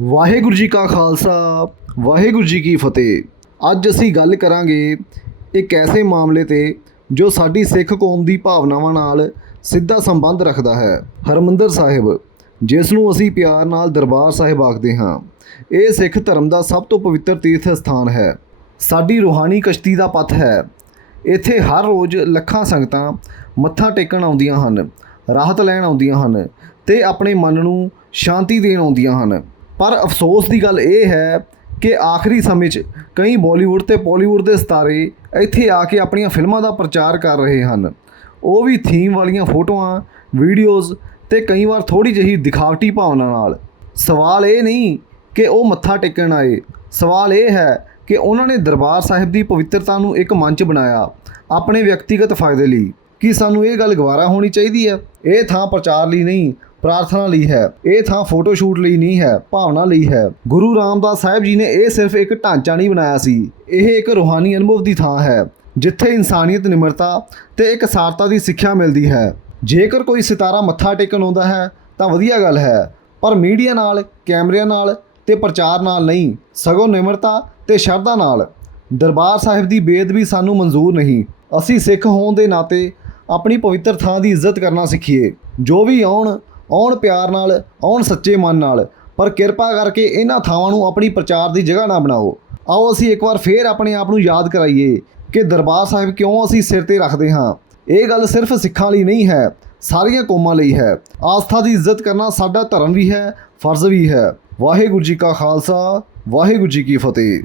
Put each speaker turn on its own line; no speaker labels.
ਵਾਹਿਗੁਰੂ ਜੀ ਕਾ ਖਾਲਸਾ, ਵਾਹਿਗੁਰੂ ਜੀ ਕੀ ਫਤਿਹ। ਅੱਜ ਅਸੀਂ ਗੱਲ ਕਰਾਂਗੇ ਇੱਕ ਐਸੇ ਮਾਮਲੇ ਤੇ ਜੋ ਸਾਡੀ ਸਿੱਖ ਕੌਮ ਦੀ ਭਾਵਨਾਵਾਂ ਨਾਲ ਸਿੱਧਾ ਸੰਬੰਧ ਰੱਖਦਾ ਹੈ। ਹਰਮੰਦਰ ਸਾਹਿਬ, ਜਿਸ ਨੂੰ ਅਸੀਂ ਪਿਆਰ ਨਾਲ ਦਰਬਾਰ ਸਾਹਿਬ ਆਖਦੇ ਹਾਂ, ਇਹ ਸਿੱਖ ਧਰਮ ਦਾ ਸਭ ਤੋਂ ਪਵਿੱਤਰ ਤੀਰਥ ਸਥਾਨ ਹੈ। ਸਾਡੀ ਰੂਹਾਨੀ ਕਸ਼ਤੀ ਦਾ ਪਥ ਹੈ। ਇੱਥੇ ਹਰ ਰੋਜ਼ ਲੱਖਾਂ ਸੰਗਤਾਂ ਮੱਥਾ ਟੇਕਣ ਆਉਂਦੀਆਂ ਹਨ, ਰਾਹਤ ਲੈਣ ਆਉਂਦੀਆਂ ਹਨ ਤੇ ਆਪਣੇ ਮਨ ਨੂੰ ਸ਼ਾਂਤੀ ਦੇਣ ਆਉਂਦੀਆਂ ਹਨ। ਪਰ ਅਫਸੋਸ ਦੀ ਗੱਲ ਇਹ ਹੈ ਕਿ ਆਖਰੀ ਸਮੇਂ 'ਚ ਕਈ ਬਾਲੀਵੁੱਡ ਤੇ ਬਾਲੀਵੁੱਡ ਦੇ ਸਿਤਾਰੇ ਇੱਥੇ ਆ ਕੇ ਆਪਣੀਆਂ ਫਿਲਮਾਂ ਦਾ ਪ੍ਰਚਾਰ ਕਰ ਰਹੇ ਹਨ। ਉਹ ਵੀ ਥੀਮ ਵਾਲੀਆਂ ਫੋਟੋਆਂ ਵੀਡੀਓਜ਼ ਤੇ ਕਈ ਵਾਰ ਥੋੜੀ ਜਿਹੀ ਦਿਖਾਵਟੀ ਭਾਵਨਾ ਨਾਲ। ਸਵਾਲ ਇਹ ਨਹੀਂ ਕਿ ਉਹ ਮੱਥਾ ਟੇਕਣ ਆਏ। ਸਵਾਲ ਇਹ ਹੈ ਕਿ ਉਹਨਾਂ ਨੇ ਦਰਬਾਰ ਸਾਹਿਬ ਦੀ ਪਵਿੱਤਰਤਾ ਨੂੰ ਇੱਕ ਮੰਚ ਬਣਾਇਆ ਆਪਣੇ ਵਿਅਕਤੀਗਤ ਫਾਇਦੇ ਲਈ। ਕੀ ਸਾਨੂੰ ਇਹ ਗੱਲ ਗਵਾਰਾ ਹੋਣੀ ਚਾਹੀਦੀ ਹੈ? ਇਹ ਥਾਂ ਪ੍ਰਚਾਰ ਲਈ ਨਹੀਂ ਪ੍ਰਾਰਥਨਾ ਲਈ ਹੈ। ਇਹ ਥਾਂ ਫੋਟੋ ਸ਼ੂਟ ਲਈ ਨਹੀਂ ਹੈ, ਭਾਵਨਾ ਲਈ ਹੈ। ਗੁਰੂ ਰਾਮਦਾਸ ਸਾਹਿਬ ਜੀ ਨੇ ਇਹ ਸਿਰਫ ਇੱਕ ਢਾਂਚਾ ਨਹੀਂ ਬਣਾਇਆ ਸੀ। ਇਹ ਇੱਕ ਰੂਹਾਨੀ ਅਨੁਭਵ ਦੀ ਥਾਂ ਹੈ, ਜਿੱਥੇ ਇਨਸਾਨੀਅਤ, ਨਿਮਰਤਾ ਤੇ ਇੱਕ ਸਾਰਤਾ ਦੀ ਸਿੱਖਿਆ ਮਿਲਦੀ ਹੈ। ਜੇਕਰ ਕੋਈ ਸਿਤਾਰਾ ਮੱਥਾ ਟੇਕਣ ਆਉਂਦਾ ਹੈ, ਤਾਂ ਵਧੀਆ ਗੱਲ ਹੈ, ਪਰ ਮੀਡੀਆ ਨਾਲ, ਕੈਮਰਿਆਂ ਨਾਲ ਤੇ ਪ੍ਰਚਾਰ ਨਾਲ ਨਹੀਂ, ਸਗੋਂ ਨਿਮਰਤਾ ਤੇ ਸ਼ਰਧਾ ਨਾਲ। ਦਰਬਾਰ ਸਾਹਿਬ ਦੀ ਬੇਅਦਬੀ ਸਾਨੂੰ ਮਨਜ਼ੂਰ ਨਹੀਂ। ਅਸੀਂ ਸਿੱਖ ਹੋਣ ਦੇ ਨਾਤੇ ਆਪਣੀ ਪਵਿੱਤਰ ਥਾਂ ਦੀ ਇੱਜ਼ਤ ਕਰਨਾ ਸਿੱਖੀਏ। ਜੋ ਵੀ ਆਉਣ ਆਉਣ ਪਿਆਰ ਨਾਲ, ਆਉਣ ਸੱਚੇ ਮਨ ਨਾਲ। ਪਰ ਕਿਰਪਾ ਕਰਕੇ ਇਹਨਾਂ ਥਾਵਾਂ ਨੂੰ ਆਪਣੀ ਪ੍ਰਚਾਰ ਦੀ ਜਗ੍ਹਾ ਨਾ ਬਣਾਓ। ਆਓ ਅਸੀਂ ਇੱਕ ਵਾਰ ਫੇਰ ਆਪਣੇ ਆਪ ਨੂੰ ਯਾਦ ਕਰਾਈਏ ਕਿ ਦਰਬਾਰ ਸਾਹਿਬ ਕਿਉਂ ਅਸੀਂ ਸਿਰ ਤੇ ਰੱਖਦੇ ਹਾਂ। ਇਹ ਗੱਲ ਸਿਰਫ ਸਿੱਖਾਂ ਲਈ ਨਹੀਂ ਹੈ, ਸਾਰੀਆਂ ਕੌਮਾਂ ਲਈ ਹੈ। ਆਸਥਾ ਦੀ ਇੱਜ਼ਤ ਕਰਨਾ ਸਾਡਾ ਧਰਮ ਵੀ ਹੈ, ਫਰਜ਼ ਵੀ ਹੈ। ਵਾਹਿਗੁਰੂ ਜੀ ਕਾ ਖਾਲਸਾ, ਵਾਹਿਗੁਰੂ ਜੀ ਕੀ ਫਤਿਹ।